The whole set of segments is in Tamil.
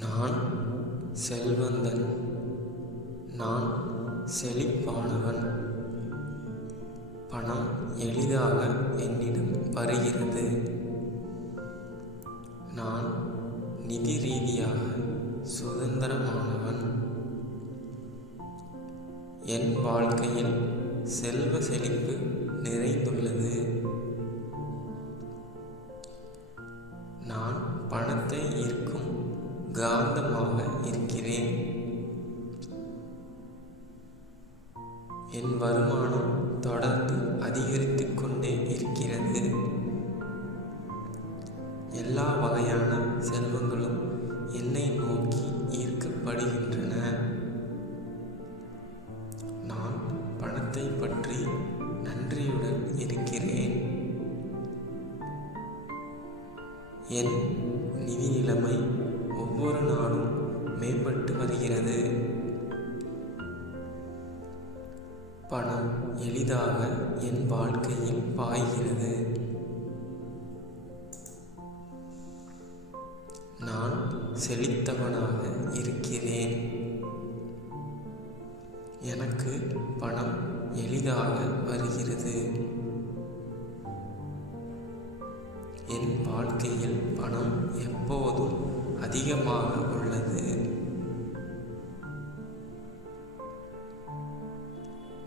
நான் செல்வந்தன். நான் செழிப்பானவன். பணம் எளிதாக என்னிடம் வருகிறது. நான் நிதி ரீதியாக சுதந்திரமானவன். என் வாழ்க்கையில் செல்வ செழிப்பு நிறைந்துள்ளது. நான் பணத்தை ஈர்க்கும் காந்தமாக இருக்கிறேன். என் வருமானம் தொடர்ந்து அதிகரித்து கொண்டே இருக்கிறது. எல்லா வகையான செல்வங்களும் என்னை நோக்கி ஈர்க்கப்படுகின்றன. நான் பணத்தை பற்றி நன்றியுடன் இருக்கிறேன். என் நிதி நிலைமை ஒவ்வொரு நாளும் மேம்பட்டு வருகிறது. பணம் எளிதாக என் வாழ்க்கையில் பாய்கிறது. நான் செழித்தவனாக இருக்கிறேன். எனக்கு பணம் எளிதாக வருகிறது. என் வாழ்க்கையில் பணம் எப்போதும் அதிகமாக உள்ளது.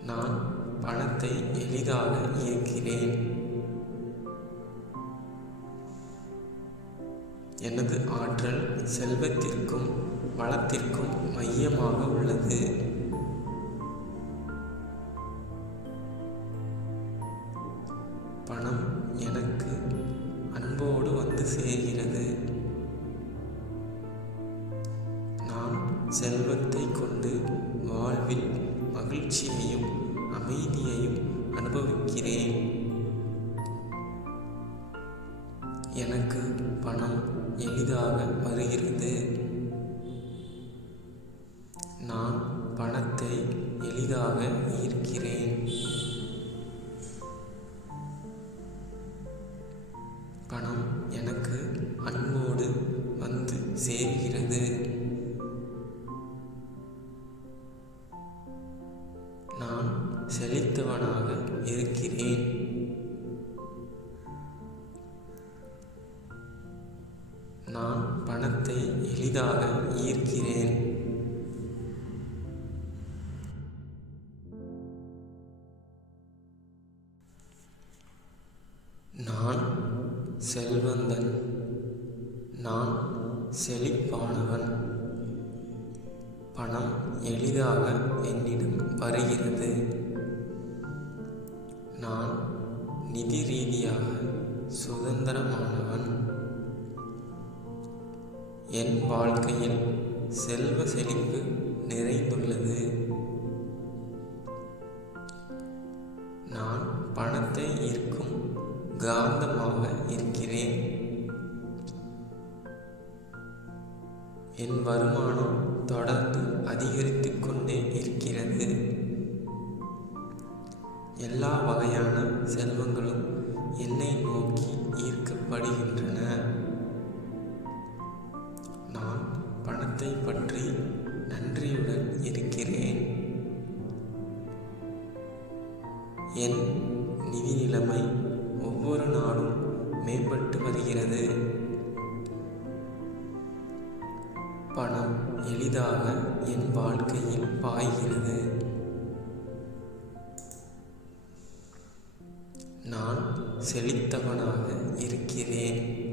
நான் பணத்தை எளிதாக இயக்கிறேன் எனது ஆற்றல் செல்வத்திற்கும் வளத்திற்கும் மையமாக உள்ளது. பணம் எனக்கு பணம் எளிதாக வருகிறது. நான் பணத்தை எளிதாக ஈர்க்கிறேன். எளிதாக ஈர்க்கிறேன். நான் செல்வந்தன். நான் செழிப்பானவன். பணம் எளிதாக என்னிடம் வருகிறது. நான் நிதி ரீதியாக சுதந்திரமானவன். என் வாழ்க்கையில் செல்வ செழிப்பு நிறைந்துள்ளது. நான் பணத்தை ஈர்க்கும் காந்தமாக இருக்கிறேன். என் வருமானம் தொடர்ந்து அதிகரித்து கொண்டே இருக்கிறது. எல்லா வகையான செல்வங்களும் என்னை நோக்கி ஈர்க்கப்படுகின்றன. அதை பற்றி நன்றியுடன் இருக்கிறேன். என் நிதி நிலைமை ஒவ்வொரு நாளும் மேம்பட்டு வருகிறது. பணம் எளிதாக என் வாழ்க்கையில் பாய்கிறது. நான் செழித்தவனாக இருக்கிறேன்.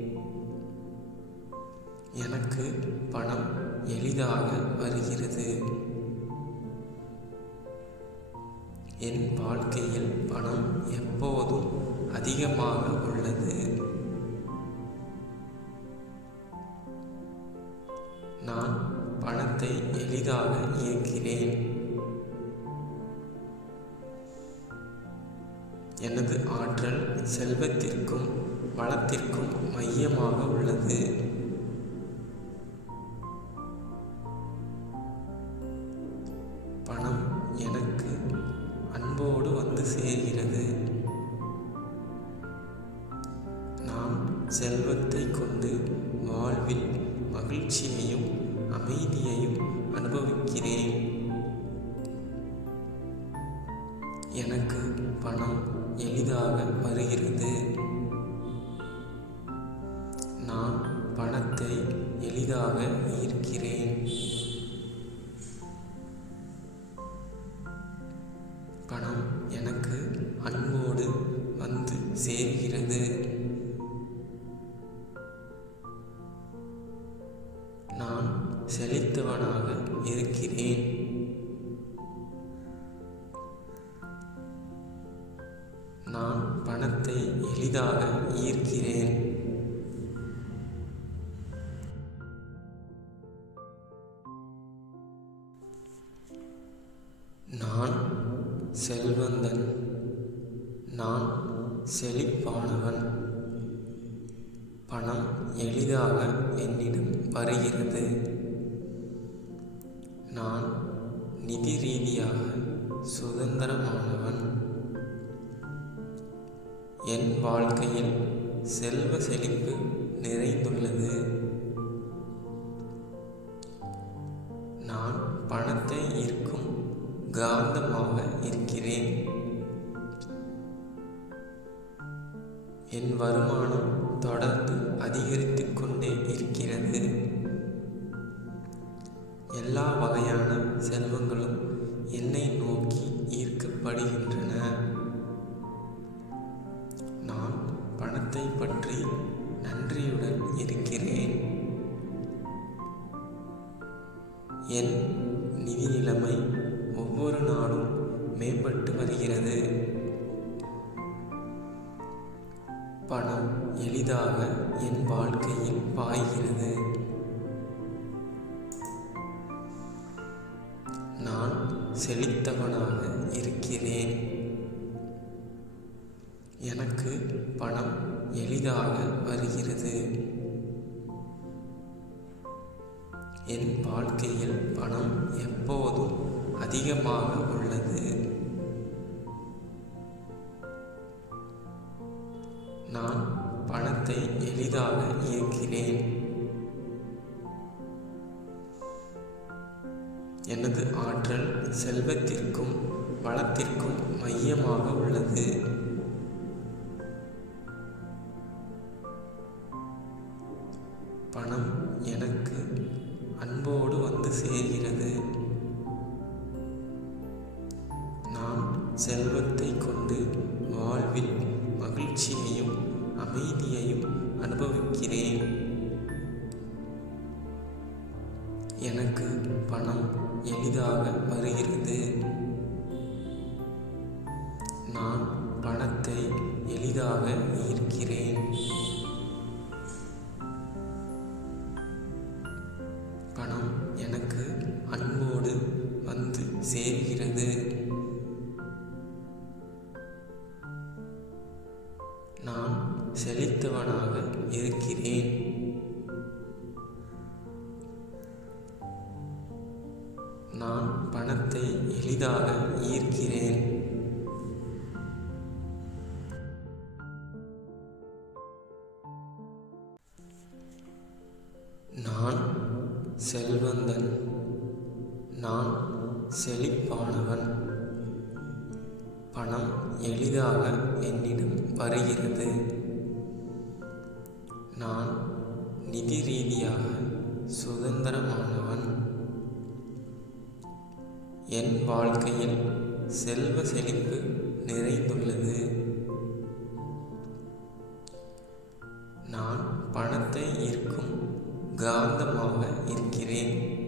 எனக்கு பணம் எளிதாக வருகிறது. என் வாழ்க்கையில் பணம் எப்போதும் அதிகமாக உள்ளது. நான் பணத்தை எளிதாக இயக்கிறேன் எனது ஆற்றல் செல்வத்திற்கும் வளத்திற்கும் மையமாக உள்ளது. எனக்கு பணம் எளிதாக வருகிறது. நான் பணத்தை எளிதாக ஈர்க்கிறேன். பணம் எனக்கு அன்போடு வந்து சேர்கிறது. நான் செழித்தவனாக இருக்கிறேன். புதிதாக ஈர்க்கிறேன். நான் செல்வந்தன். நான் செழிப்பானவன். பணம் எளிதாக என்னிடம் வருகிறது. நான் நிதி ரீதியாக சுதந்திரமானவன். என் வாழ்க்கையில் செல்வ செழிப்பு நிறைந்துள்ளது. நான் பணத்தை ஈர்க்கும் காந்தமாக இருக்கிறேன். என் வருமானம் தொடர்ந்து அதிகரித்து கொண்டே இருக்கிறது. எல்லா வகையான செல்வங்களும் என்னை நோக்கி ஈர்க்கப்படுகின்றன. நன்றியுடன் இருக்கிறேன். என் நிதி நிலைமை ஒவ்வொரு நாளும் மேம்பட்டு வருகிறது. பணம் எளிதாக என் வாழ்க்கையில் பாய்கிறது. நான் செழித்தவனாக இருக்கிறேன். எனக்கு பணம் எளிதாக வருகிறது. என் வாழ்க்கையில் பணம் எப்போதும் அதிகமாக உள்ளது. நான் பணத்தை எளிதாக இயக்கிறேன் எனது ஆற்றல் செல்வத்திற்கும் வளத்திற்கும் மையமாக உள்ளது. செல்வத்தை கொண்டு வாழ்வில் மகிழ்ச்சியையும் அமைதியையும் அனுபவிக்கிறேன். எனக்கு பணம் எளிதாக வருகிறது. நான் பணத்தை எளிதாக ஈர்க்கிறேன். பணம் எனக்கு அன்போடு வந்து சேர்கிறது. செழித்தவனாக இருக்கிறேன். நான் பணத்தை எளிதாக ஈர்க்கிறேன். நான் செல்வந்தன். நான் செழிப்பானவன். பணம் எளிதாக என்னிடம் வருகிறது. நிதி ரீதியாக சுதந்திரமானவன். என் வாழ்க்கையில் செல்வ செழிப்பு நிறைந்துள்ளது. நான் பணத்தை ஈர்க்கும் காந்தமாக இருக்கிறேன்.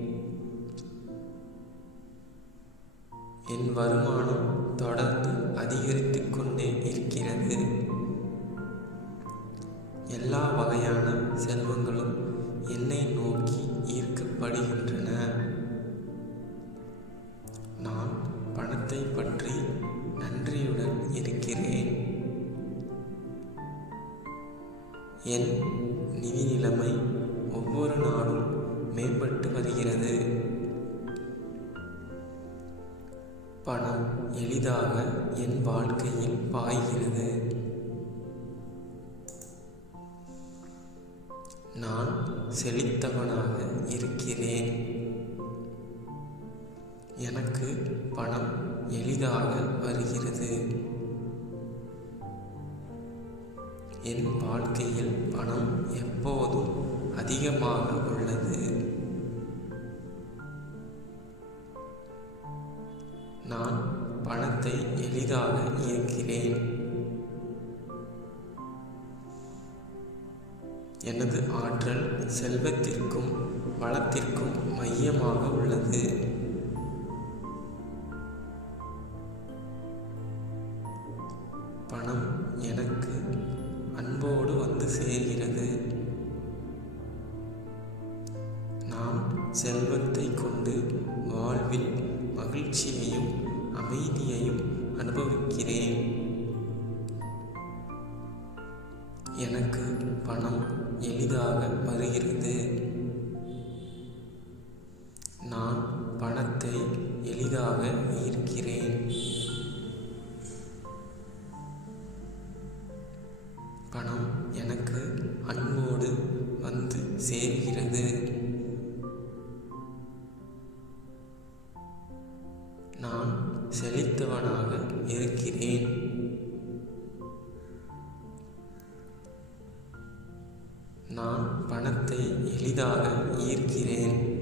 என் வருமானம் என் நிதி நிலைமை ஒவ்வொரு நாளும் மேம்பட்டு வருகிறது. பணம் எளிதாக என் வாழ்க்கையில் பாய்கிறது. நான் செழித்தவனாக இருக்கிறேன். எனக்கு பணம் எளிதாக வருகிறது. என் வாழ்க்கையில் பணம் எப்போதும் அதிகமாக உள்ளது. நான் பணத்தை எளிதாக இயக்கிறேன் எனது ஆற்றல் செல்வத்திற்கும் வளத்திற்கும் மையமாக உள்ளது. பணம் எனக்கு அன்போடு வந்து சேர்கிறது. நான் செல்வத்தை கொண்டு வாழ்வில் மகிழ்ச்சியையும் அமைதியையும் அனுபவிக்கிறேன். எனக்கு பணம் எளிதாக வருகிறது. நான் பணத்தை எளிதாக ஈர்க்கிறேன். ஈர்க்கிறேன்.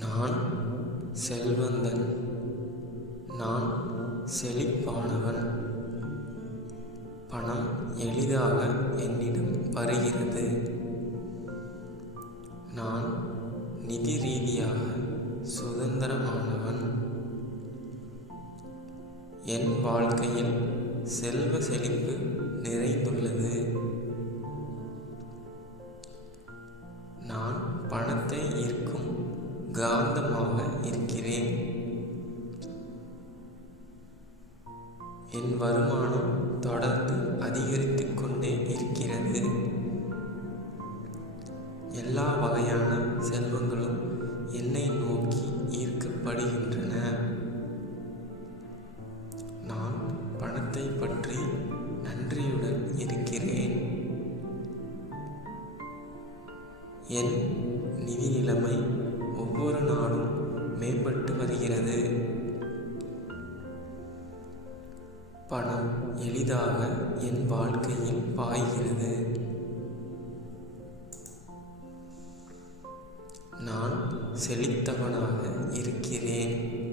நான் செல்வந்தன். நான் செழிப்பானவன். பணம் எளிதாக என்னிடம் வருகிறது. நான் நிதி ரீதியாக சுதந்திரமானவன். என் வாழ்க்கையில் செல்வ செழிப்பு நிறைந்துள்ளது. நான் பணத்தை ஈர்க்கும் காந்தமாக இருக்கிறேன். என் வருமானம் தொடர்ந்து அதிகரித்து கொண்டே இருக்கிறது. எல்லா வகையான செல்வங்களும் என்னை நோக்கி ஈர்க்கப்படுகின்றன. என் நிதி நிலைமை ஒவ்வொரு நாளும் மேம்பட்டு வருகிறது. பணம் எளிதாக என் வாழ்க்கையில் பாய்கிறது. நான் செழித்தவனாக இருக்கிறேன்.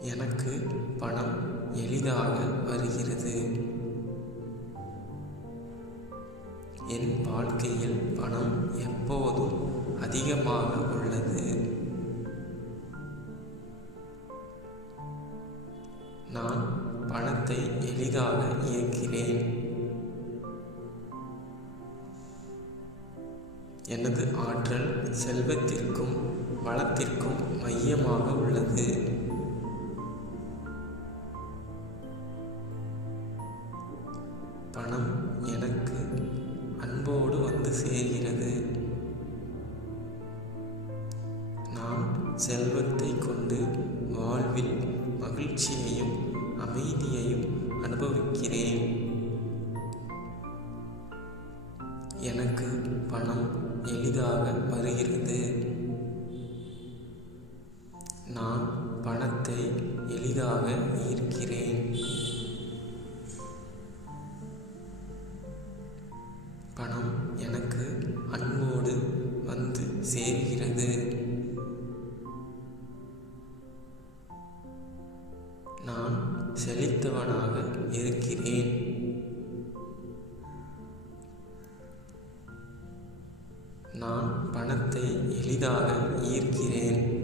எனக்கு பணம் எளிதாக வருகிறது. என் வாழ்க்கையில் பணம் எப்போதும் அதிகமாக உள்ளது. நான் பணத்தை எளிதாக இயக்கிறேன் எனது ஆற்றல் செல்வத்திற்கும் வளத்திற்கும் மையமாக உள்ளது. எனக்கு பணம் எளிதாக வருகிறது. நான் பணத்தை எளிதாக ஈர்க்கிறேன். பணம் எனக்கு அன்போடு வந்து சேர்கிறது. நான் செழித்தவனாக இருக்கிறேன். நான் பணத்தை எளிதாக ஈர்க்கிறேன்.